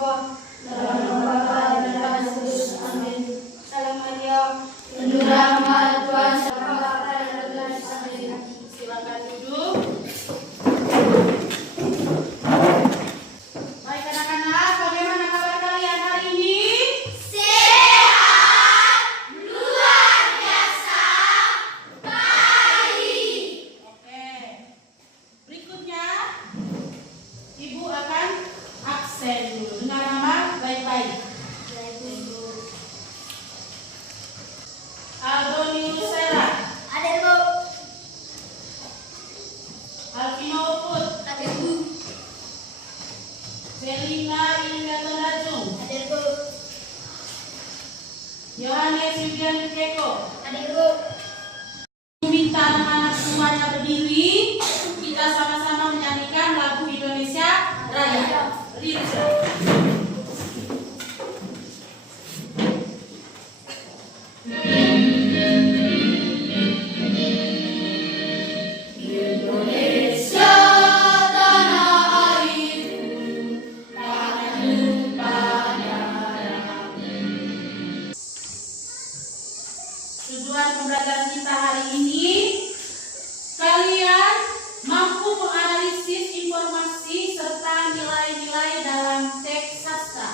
Allah. Dalam Bapa dan Roh Kudus. Amin. Salam Maria, penuh rahmat Tuhan sama Bapa dan Roh Kudus. Amin. Silakan duduk. Baik anak-anak, bagaimana kabar kalian hari ini? Sehat, luar biasa, baik. Oke. Berikutnya, Ibu akan absen dulu. Dengar nama baik-baik. Aldoni Sera, Ada Bu. Alvino Put, Ada Bu. Selina Ingaton Rajung, Ada Bu. Yohanes Yudian Keko. Ada Bu. Minta anak-anak semuanya berdiri. Kita sama-sama menyanyikan lagu Indonesia Raya. Berdiri. Indonesia tanah airku, tanah tumpah darah. Tujuan pembelajaran kita hari ini, kalian mampu menganalisis informasi serta nilai-nilai dalam teks sastra.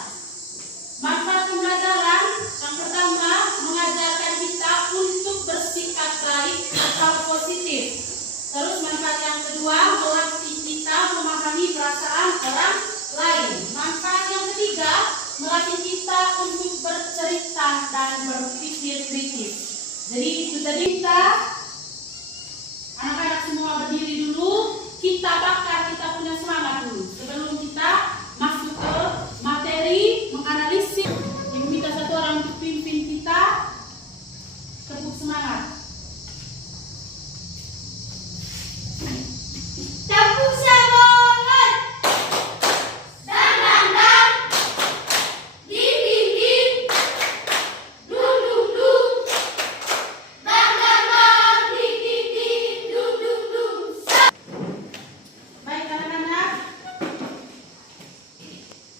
Manfaat pembelajaran yang pertama, mengajarkan kita untuk bersikap baik atau positif. Terus manfaat yang kedua, melatih kita memahami perasaan orang lain. Manfaat yang ketiga, melatih kita untuk bercerita dan berpikir kritis. Jadi itu tadi kita, anak-anak semua berdiri dulu, kita bakar, kita punya semangat dulu. Sebelum kita masuk ke materi, menganalisis, Ibu minta satu orang untuk pimpin kita, tepuk semangat. Tepuk semangat. Dan dan dan. Dim dim dim. Dum dum dum. Dan dan dan. Dim dim dim. Dum dum dum. Baik anak-anak,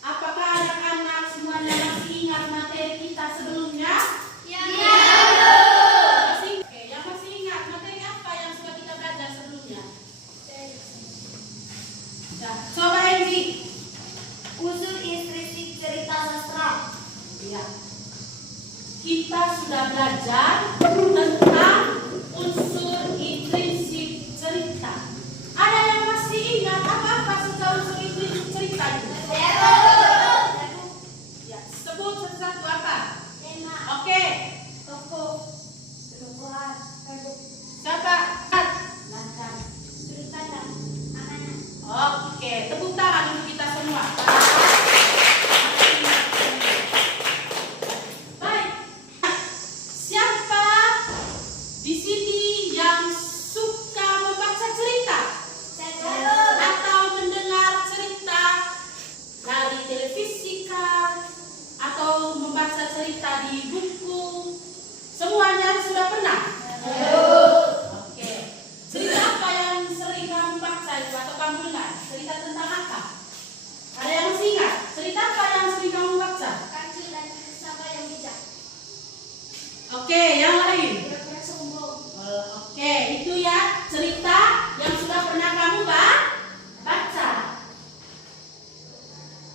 apakah anak-anak semuanya masih ingat materi kita sebelumnya? Ya. Masih? Oke, yang masih ingat materi apa yang sudah kita belajar sebelumnya? Ya, coba Hendy. Unsur intrinsik cerita sastra. Ya. Kita sudah belajar tentang unsur intrinsik cerita. Ada yang masih ingat apa-apa tentang unsur intrinsik cerita itu? Ya, sebut satu-satu apa? Tema. Oke, Tokoh. Tokohan. siapa? Sudut pandang. Anak-anak. Oke, tepuk tangan untuk kita semua. Baik. Siapa di sini yang suka membaca cerita atau mendengar cerita dari televisi kah? Atau membaca cerita di buku? Semuanya sudah pernah? Oke. Cerita apa yang sering kamu baca itu atau kamu dengar? Cerita tentang apa? Ada yang masih ingat? Cerita apa yang sering kamu baca? Kancil dan sahabat yang bijak. Oke, yang lain? Pura-pura sombong. Oke, itu ya cerita yang sudah pernah kamu baca.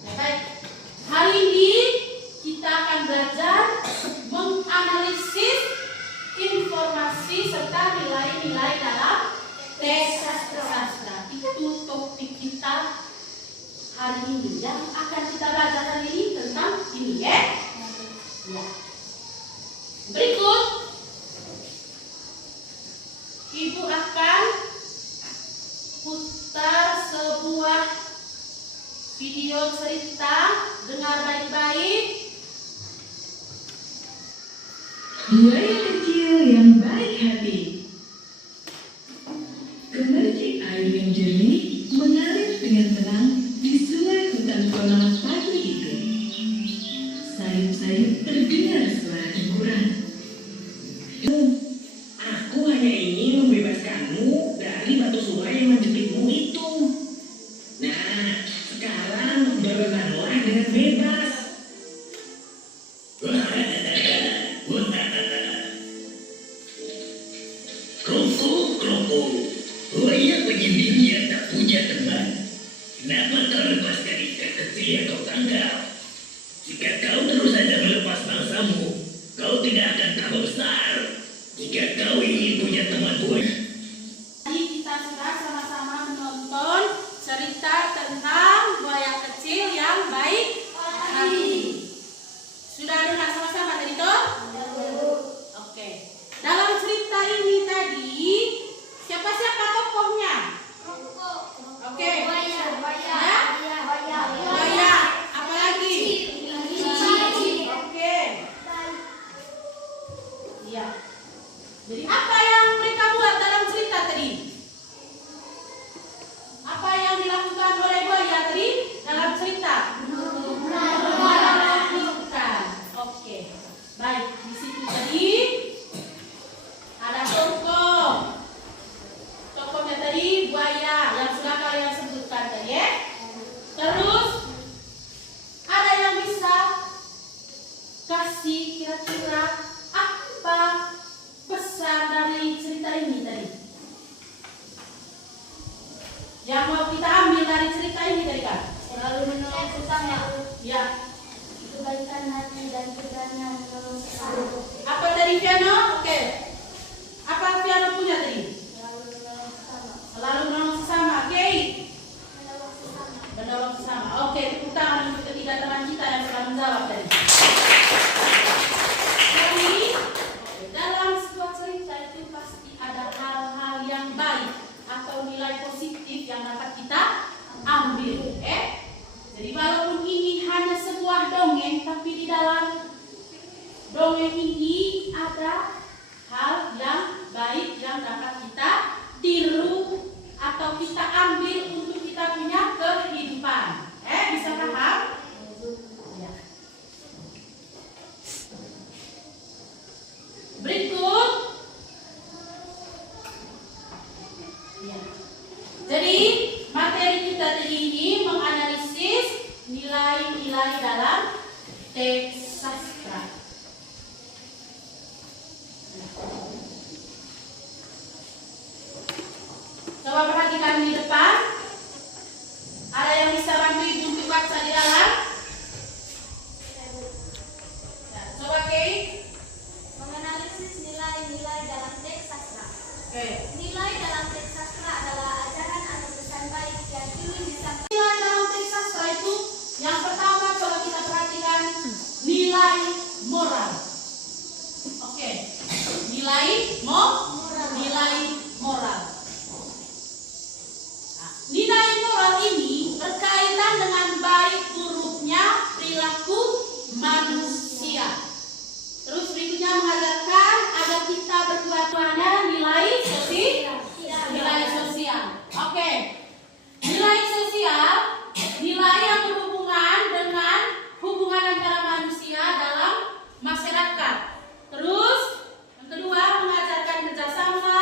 Ya, baik. Hari ini kita akan belajar menganalisis informasi serta nilai-nilai dalam teks sastra. Itu topik kita hari ini. Yang akan kita belajar hari ini tentang ini ya. Ya. Berikut Ibu akan putar sebuah video cerita. Dengar baik-baik. Buaya kecil yang baik hati. Gemercik air yang jernih mengalir dengan tenang di sungai hutan kolam pagi itu. Sayup-sayup terdengar suara cemburan. Aku hanya ingin membebaskanmu dari batu sungai yang menjepitmu itu. Nah, sekarang berenanglah dengan bebas. Kroko, buaya penyindir yang tak punya teman. Kenapa kau lepaskan ikan kecil yang kau tangkap? Jika kau terus saja melepas mangsamu, kau tidak akan tambah besar. Jika kau ingin punya teman buaya, Tadi kita sudah sama-sama menonton cerita tentang buaya kecil yang baik hati. Sudah dengar sama-sama tadi toh? Oke. Dalam cerita ini tadi, siapa tokohnya? Oke. Ya? Buaya. Apa lagi? Oke. Iya. Jadi apa yang mereka buat dalam cerita tadi? Apa yang dilakukan oleh buaya tadi dalam cerita? Bukan. Oke. Baik, di situ tadi ada tokoh. Tokohnya tadi buaya yang sudah kalian sebutkan tadi ya. Terus ada yang bisa kasih kira-kira apa pesan dari cerita ini tadi? Yang mau kita ambil dari cerita ini tadi kan? Selalu menolong sesama. Ya. Kebaikan hati dan keberanian menolong sesama. Apa dari piano? Oke. Apa piano punya tadi? Selalu menolong sesama. Selalu menolong sesama. Oke. Menolong sesama. Menolong sesama. Oke, tepuk tangan untuk ketiga teman kita yang sudah menjawab tadi. Jadi, dalam sebuah cerita itu pasti ada hal-hal yang baik atau nilai positif yang dapat kita ambil. Jadi walaupun ini hanya sebuah dongeng, tapi di dalam dongeng ini ada hal yang baik yang dapat kita tiru atau kita ambil untuk kita punya kehidupan. Bisa paham? Ya. Berikut. Ya. Jadi materi kita tadi ini menganalisis nilai-nilai dalam teks sastra. Coba perhatikan di depan. Ada yang bisa bantu ibu untuk baca di dalam? Ya, coba Kay. Menganalisis nilai-nilai dalam teks sastra. Oke. Nilai dalam teks sastra adalah ajaran atau pesan baik yang ingin disampaikan. Nilai dalam teks sastra itu yang pertama coba kita perhatikan nilai moral. Oke. Nilai nilai moral. Nah, nilai moral ini berkaitan dengan baik buruknya perilaku manusia. Terus berikutnya mengajarkan agar kita berbuat pada nilai sosial. Oke. Nilai sosial, nilai yang berhubungan dengan hubungan antara manusia dalam masyarakat. Terus yang kedua mengajarkan kerjasama,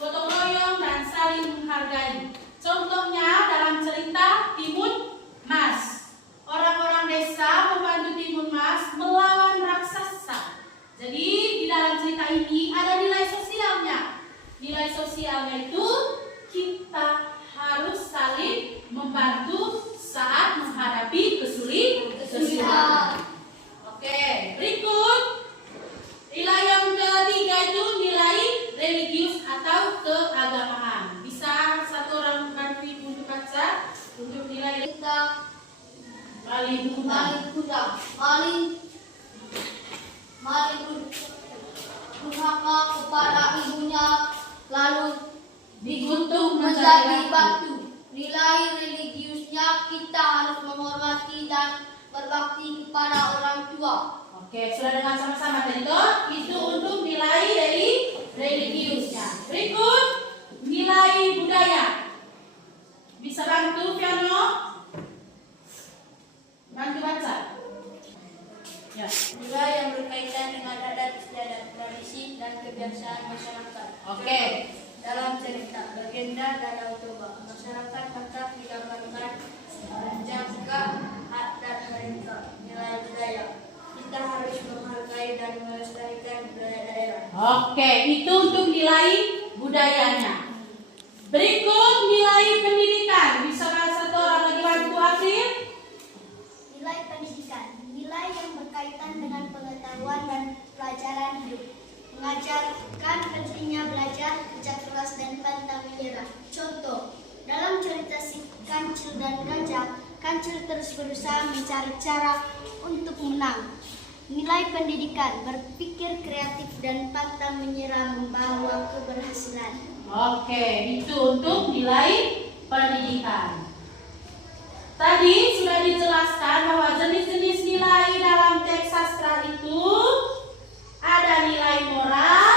gotong royong dan saling menghargai. Contohnya dalam cerita Timun Mas. Orang-orang desa membantu Timun Mas melawan raksasa. Jadi di dalam cerita ini ada nilai sosialnya. Nilai sosialnya itu kita harus saling membantu saat menghadapi kesulitan. Oke, berikut nilai yang ketiga itu nilai religius atau keagamaan. Bisa satu orang bantu ibu untuk baca untuk nilai Kita paling utama. maling durhaka kepada ibunya lalu Dikutuk menjadi batu. Nilai religiusnya kita harus menghormati dan berbakti kepada orang tua. Oke, sudah dengar sama-sama tadi toh? Itu untuk nilai dari religiusnya. Berikut nilai budaya. Bisa bantu piano? Bantu baca. Ya. Nilai yang berkaitan dengan adat istiadat, tradisi dan kebiasaan masyarakat. Oke. Dalam cerita Legenda Danau Toba, masyarakat tetap digambarkan menjaga dan mengajarkan mereka nilai budaya. Kita harus menghargai dan melestarikan budaya daerah. Oke, itu untuk nilai budayanya. Berikut nilai pendidikan. Bisa salah satu orang lagi bantu April? Nilai pendidikan, nilai yang berkaitan dengan pengetahuan dan pelajaran hidup. Mengajarkan pentingnya belajar, kerja keras dan pantang menyerah. Contoh, dalam cerita si Kancil dan Gajah, Kancil terus berusaha mencari cara untuk menang. Nilai pendidikan, berpikir kreatif dan pantang menyerah membawa keberhasilan. Oke, itu untuk nilai pendidikan. Tadi sudah dijelaskan bahwa jenis-jenis nilai dalam teks sastra itu ada nilai moral,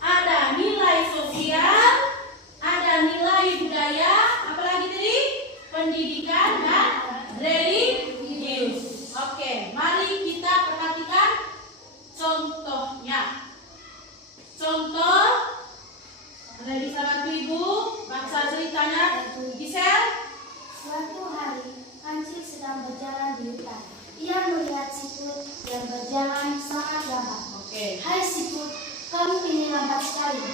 ada nilai sosial, ada nilai budaya, apalagi tadi pendidikan dan religius. Oke, mari kita perhatikan contohnya. Contoh, ada bisa bantu ibu baca ceritanya, Gisel? Suatu hari, Kancil sedang berjalan di hutan. Ia melihat siput yang berjalan sangat lambat. Oke. Hai siput, kamu ini lambat sekali.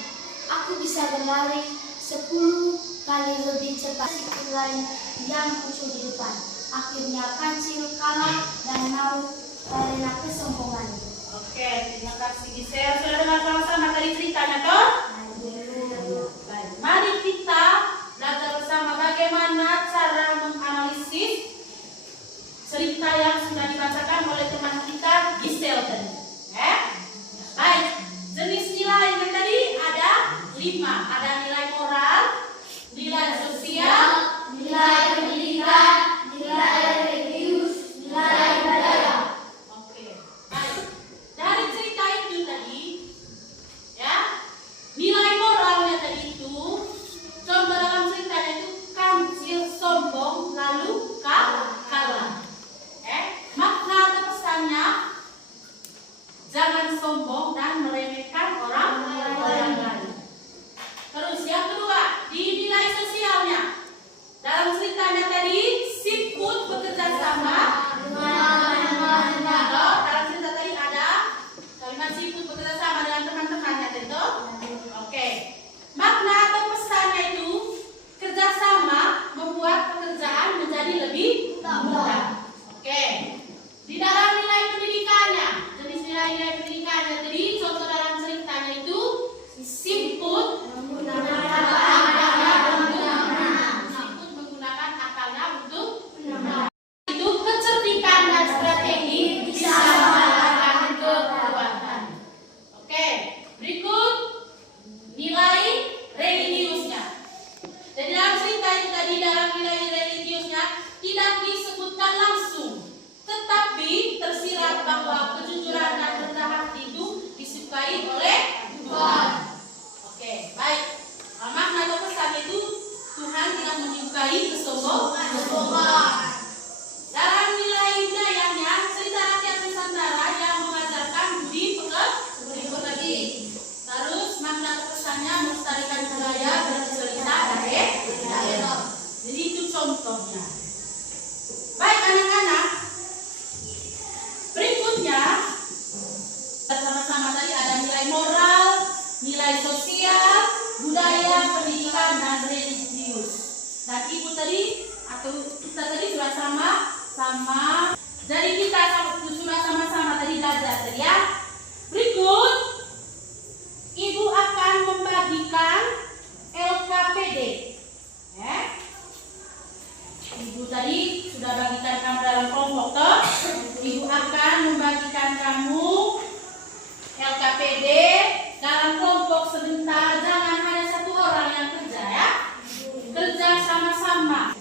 Aku bisa berlari 10 kali lebih cepat. Siput lain yang muncul di depan. Akhirnya Kancil kalah dan mau karena kesombongannya. Oke, terima kasih Gisel. Sudah dengar sama-sama tadi ceritanya toh? Baik. Mari kita belajar bersama bagaimana cara menganalisis cerita yang sudah dibacakan oleh teman kita Gisel tadi. Baik, jenis nilai yang tadi ada 5. Ada nilai moral, nilai sosial, Nilai pendidikan, nilai religius, nilai budaya. Oke, baik. Dari cerita itu tadi, ya, nilai moralnya tadi itu, contoh dalam ceritanya itu Kancil sombong lalu kalah. Makna atau pesannya, jangan sombong dan meremehkan orang lain. Terus yang kedua, di nilai sosialnya, dalam ceritanya tadi siput bekerja sama. Dalam cerita tadi ada kalimat siput bekerja sama dengan teman-temannya tentu. Oke. Makna atau pesannya itu kerjasama membuat pekerjaan menjadi lebih mudah. Oke. Di dalam nilai pendidikannya, jenis nilai pendidikannya tadi contoh dalam ceritanya itu siput menggunakan akalnya untuk itu kecerdikan dan strategi bisa mengalahkan kekuatan. Oke, berikut nilai religiusnya. Dan dalam cerita itu tadi dalam nilai religiusnya tidak disebutkan langsung, tetapi tersirat bahwa kejujuran dan rendah hati itu disukai oleh Tuhan. Oke, baik. Makna atau pesan itu Tuhan tidak menyukai kesombongan. Dalam nilai budayanya, cerita rakyat Nusantara yang mengajarkan budi pekerti. Terus makna atau pesannya melestarikan budaya dan cerita daerah. Jadi itu contohnya. Baik anak-anak, berikutnya sama-sama tadi ada nilai moral, nilai sosial, budaya, pendidikan dan religius. Dan ibu tadi atau kita tadi sudah sama. Jadi kita sudah sama-sama tadi belajar tadi ya. Berikut ibu akan membagikan LKPD. Ibu tadi sudah bagikan kamu dalam kelompok toh. Ibu akan membagikan kamu LKPD dalam kelompok sebentar. Jangan hanya satu orang yang kerja ya. Kerja sama-sama.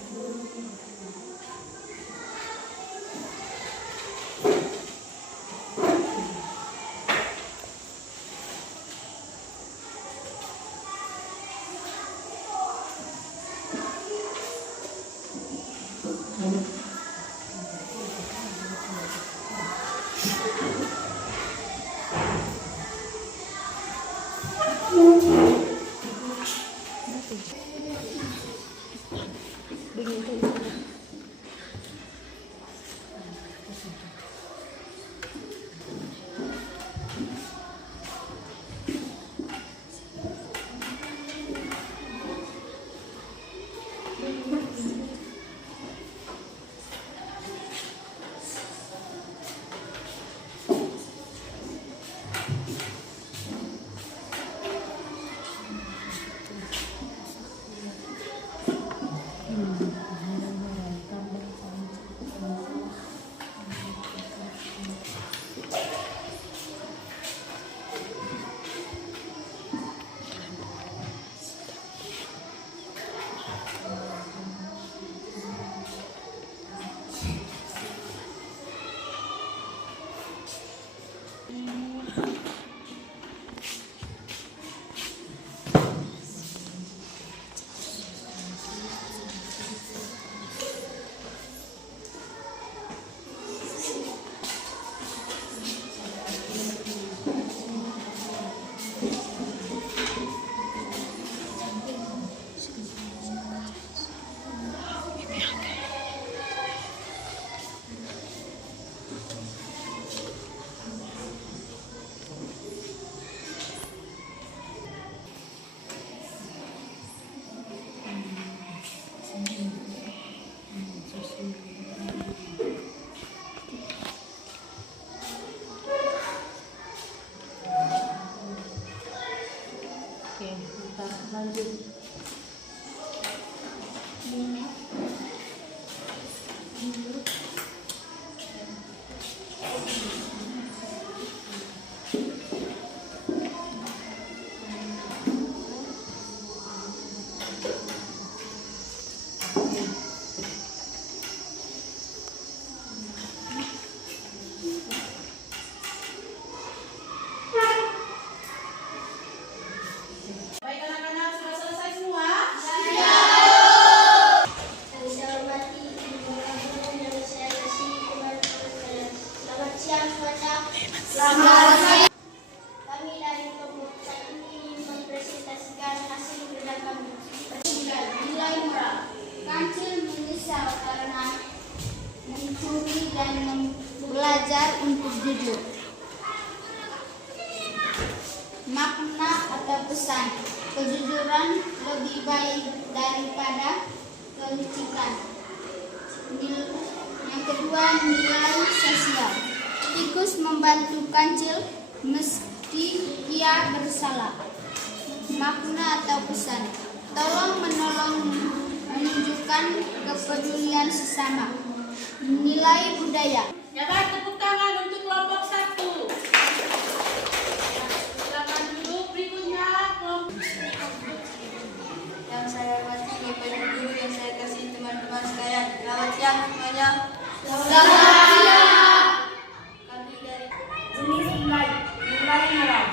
Oke, kita lanjut. Baik anak-anak, sudah selesai semua? Saya hormati ibu guru yang saya kasih kepada kalian. Selamat siang semuanya. Selamat siang. Kami dari kelompok 1 ingin mempresentasikan hasil kerja kami. Pertanyaan nilai moral. Kancil menyesal karena mencuri dan belajar untuk jujur. Makna atau pesan. Kejujuran lebih baik daripada kelicikan. Yang kedua, nilai sosial. Tikus membantu kancil meski ia bersalah. Makna atau pesan. Tolong menolong menunjukkan kepedulian sesama. Nilai budaya. Ya baik, tepuk tangan untuk kelompok 1. Silakan duduk. Berikutnya kelompok. Yang saya hormati Bapak Ibu Guru yang saya kasih teman-teman sekalian. Selamat siang semuanya. Selamat siang. Kami dari Jenis nilai moral.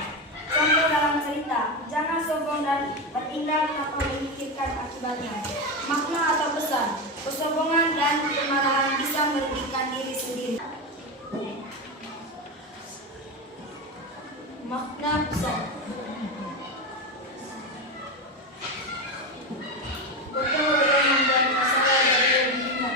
Contoh dalam cerita, jangan sombong dan bertindak tanpa memikirkan akibatnya. Makna atau pesan, kesombongan dan kemarahan bisa merugikan diri sendiri. Makna pesan. Betul yang membuat masalah dari lebih ringan.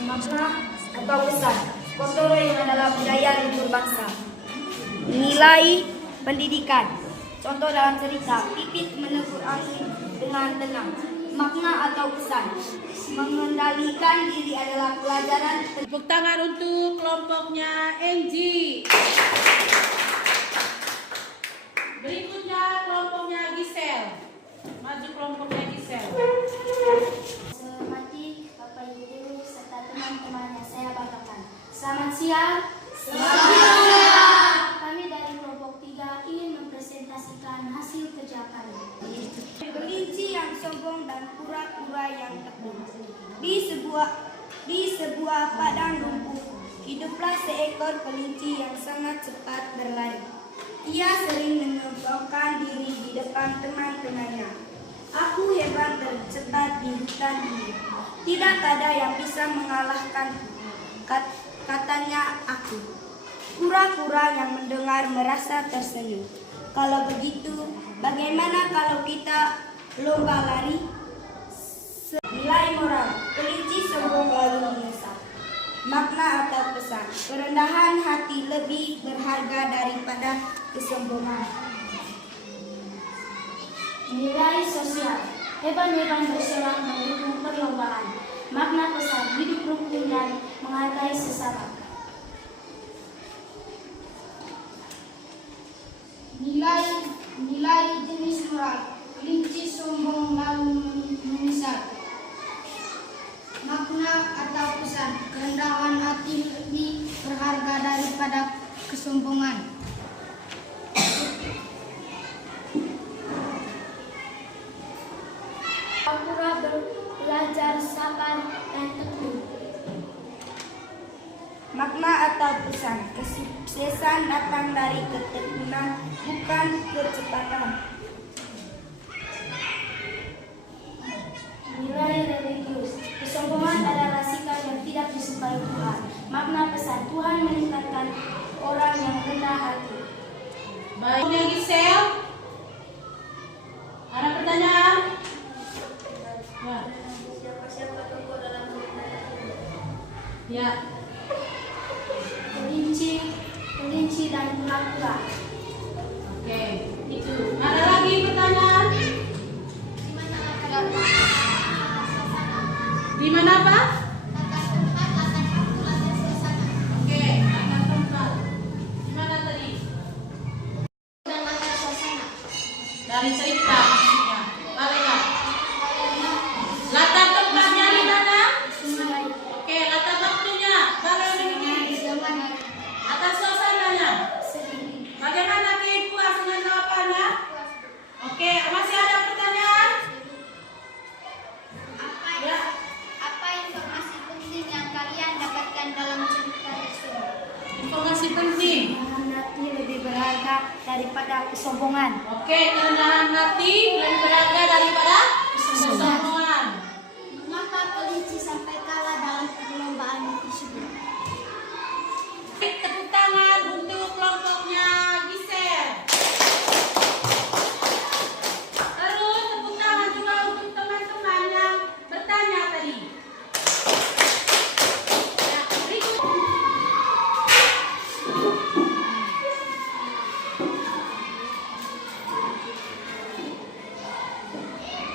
Makna atau pesan, Kotoroy adalah budaya luhur bangsa. Nilai pendidikan. Contoh dalam cerita, Pipit menegur angin dengan tenang. Makna atau pesan, mengendalikan diri adalah pelajaran. Tepuk tangan untuk kelompoknya Engji. Berikutnya kelompoknya Gisel. Maju kelompoknya Gisel. Saya hormati Bapak Ibu Guru serta teman-teman yang saya banggakan. Selamat siang. Selamat siang. Kami dari kelompok 3 ingin mempresentasikan hasil kerja kami. Kelinci yang sombong dan kura-kura yang tekun. Di sebuah padang rumput, hiduplah seekor kelinci yang sangat cepat berlari. Ia sering menyombongkan diri di depan teman-temannya. Aku hebat dan cepat di hutan ini. Tidak ada yang bisa mengalahkan, katanya aku. Kura-kura yang mendengar merasa tersenyum. Kalau begitu, bagaimana kalau kita lomba lari? Nilai moral, kelinci sombong lalu menyesal. Makna atau pesan, kerendahan hati lebih berharga daripada kesombongan. Nilai sosial. Hewan-hewan berselang mendukung perlombaan. Makna pesan, hidup rukun dan menghargai sesama. Nilai jenis moral. Kelinci sombong lalu menyesal. Makna atau pesan, kerendahan hati lebih berharga daripada kesombongan. belajar sabar dan tekun. Makna atau pesan, kesuksesan datang dari ketekunan, bukan kecepatan. Nilai religius, kesombongan adalah sikap yang tidak disukai Tuhan. Makna pesan, Tuhan meningkatkan orang yang rendah hati. Baiknya Gisel, ada pertanyaan? Ya. Siapa-siapa tokoh dalam cerita tersebut? Ya. Kelinci dan kura-kura. Oke, itu. Ada lagi pertanyaan? Di mana apa? Oke, latar tempat. Di mana tadi? Dan latar suasana. Dari cerita maksudnya. Balik. Latar tempatnya di mana? Oke, latar waktunya. Balik lagi. Latar suasananya. Bagaimana kepuasan dengan jawabannya? Oke, masih ada pertanyaan? Ya. Apa informasi penting yang kalian dapatkan dalam cerita tersebut? Informasi penting. Kerendahan hati lebih berharga daripada kesombongan. Oke, kerendahan hati lebih berharga daripada kesombongan. Mengapa kelinci sampai kalah dalam perlombaan tersebut? Tepuk tangan untuk kelompoknya Gisel. Terus tepuk tangan juga untuk teman-teman yang bertanya tadi. Ya, berikut.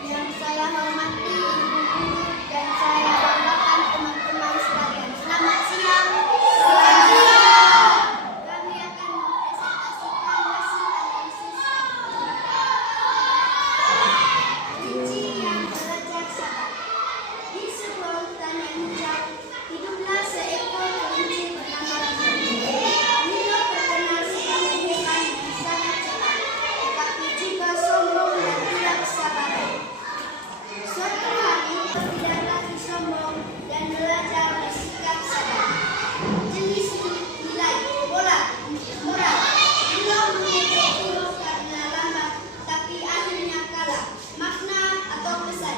Yang saya hormati ibu guru dan saya banggakan teman-teman sekalian. Selamat siang. Kami akan mempresentasikan hasil analisis kelinci yang belajar sabar. Di sebuah hutan yang hijau, hiduplah seekor kelinci bernama Lilo. Lilo terkenal sebagai hewan yang sangat cepat, tetapi juga sombong dan tidak sabaran. Suatu hari, tidak lagi sombong dan belajar bersikap sabar. Jenis nilai bola, moral. Lilo mengejek Lilo karena lambat, tapi akhirnya kalah. Makna atau pesan,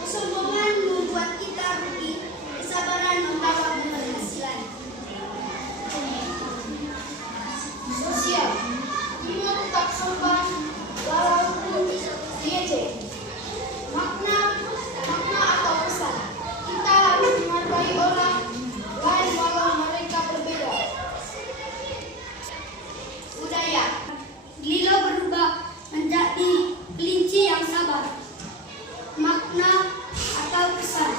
kesombongan membuat kita rugi, kesabaran membawa keberhasilan. Sosial, Lilo tetap sombong walaupun diejek. Makna atau pesan, kita harus menghargai orang lain walau mereka berbeda. Budaya, Lilo berubah menjadi kelinci yang sabar. Makna atau pesan,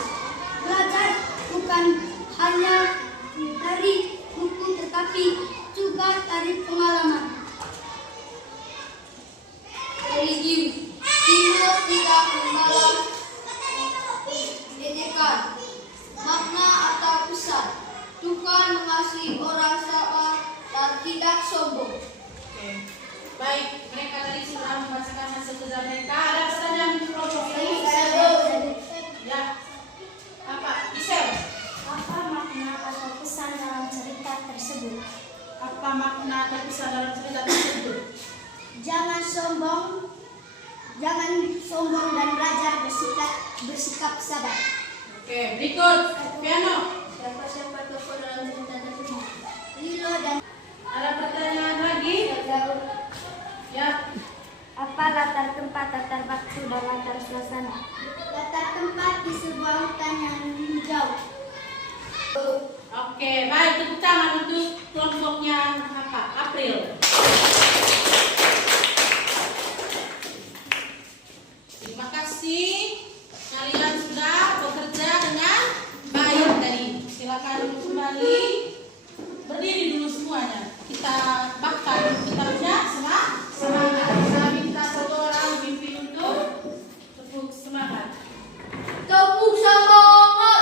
belajar bukan hanya dari buku tetapi juga dari pengalaman. Religius, Lilo tidak membalas ejekan. Makna atau pesan, Tuhan mengasihi orang sabar dan tidak sombong. Oke. Baik, mereka tadi sudah membacakan hasil kerja mereka. Ada pertanyaan untuk kelompok ini? Ya. Apa? Gisel. Apa makna atau pesan dalam cerita tersebut? Apa makna atau pesan dalam cerita tersebut? Jangan sombong dan belajar bersikap sabar. Oke, berikut. Piano. Siapa-siapa tokoh dalam cerita tersebut? Lilo dan Ada pertanyaan lagi? Ya. apa latar tempat, latar waktu, dan latar suasana? Latar tempat di sebuah hutan yang hijau. Oke, baik. Tepuk tangan untuk kelompoknya apa? April. Terima kasih. Kalian sudah bekerja dengan baik tadi. Silakan kembali. Berdiri dulu semuanya. Kita bakar kitabnya semangat. Saya minta satu orang pimpin untuk tepuk semangat. Tepuk semangat.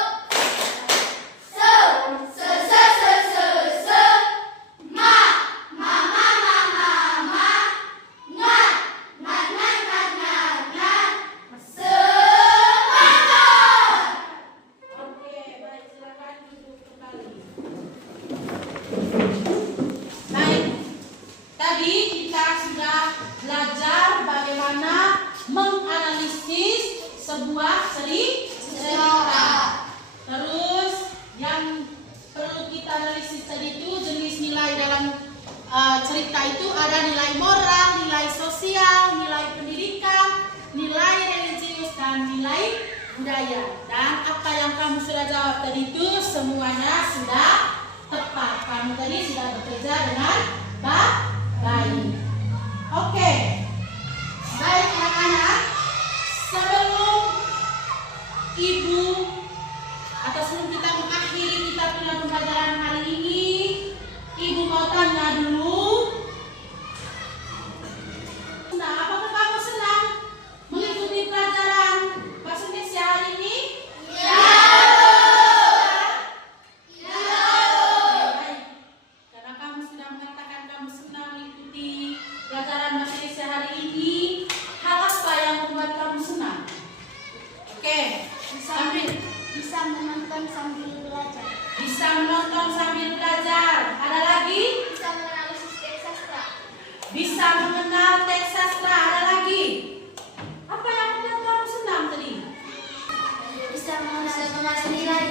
membuat cerita. Terus yang perlu kita analisis tadi itu jenis nilai dalam cerita itu ada nilai moral, nilai sosial, nilai pendidikan, nilai religius, dan nilai budaya. Dan apa yang kamu sudah jawab tadi itu semuanya sudah tepat. Kamu tadi sudah bekerja dengan baik. Oke. Baik anak-anak, sebelum ibu atau sebelum kita mengakhiri kita punya pembelajaran hari ini, ibu mau tanya dulu. Nah, apakah kamu senang mengikuti pelajaran bahasa Indonesia hari ini? Ya. Baik. Karena kamu sudah mengatakan kamu senang mengikuti pelajaran bahasa Indonesia hari ini, hal apa yang membuat kamu senang? Oke, Bisa menonton sambil belajar. bisa menonton sambil belajar. Ada lagi? Bisa menganalisis teks sastra. Bisa mengenal teks sastra. Ada lagi? Apa yang membuat kamu senang tadi? Bisa mengenal nilai.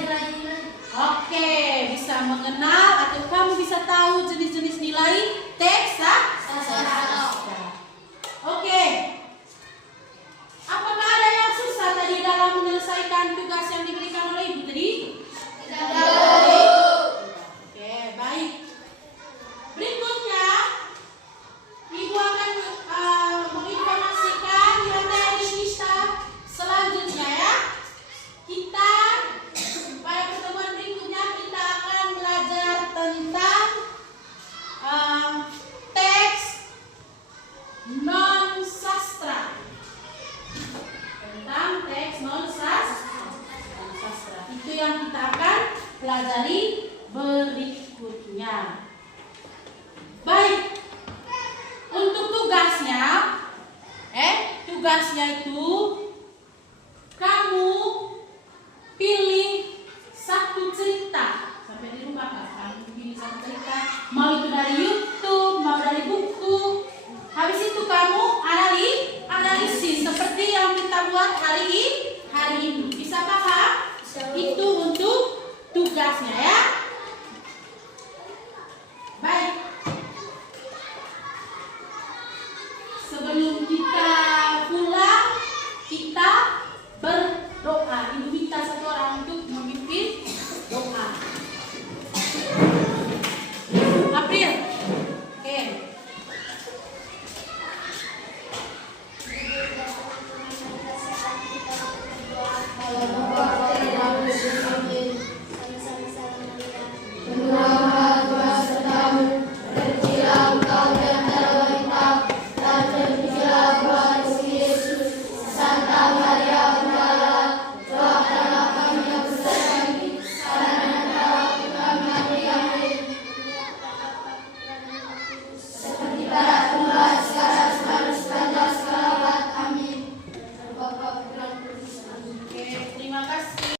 Oke, bisa mengenal atau kamu bisa tahu jenis-jenis nilai teks sastra. Oke. Apakah ada yang susah tadi dalam menyelesaikan tugas yang diberikan oleh ibu tadi? Oke, baik. Berikutnya, ibu akan menginformasikan di materi kita selanjutnya ya. Kita pada pertemuan berikutnya kita akan belajar tentang teks non sastra. Tentang teks non sastra. Itu yang kita akan pelajari berikutnya. Baik. Untuk tugasnya itu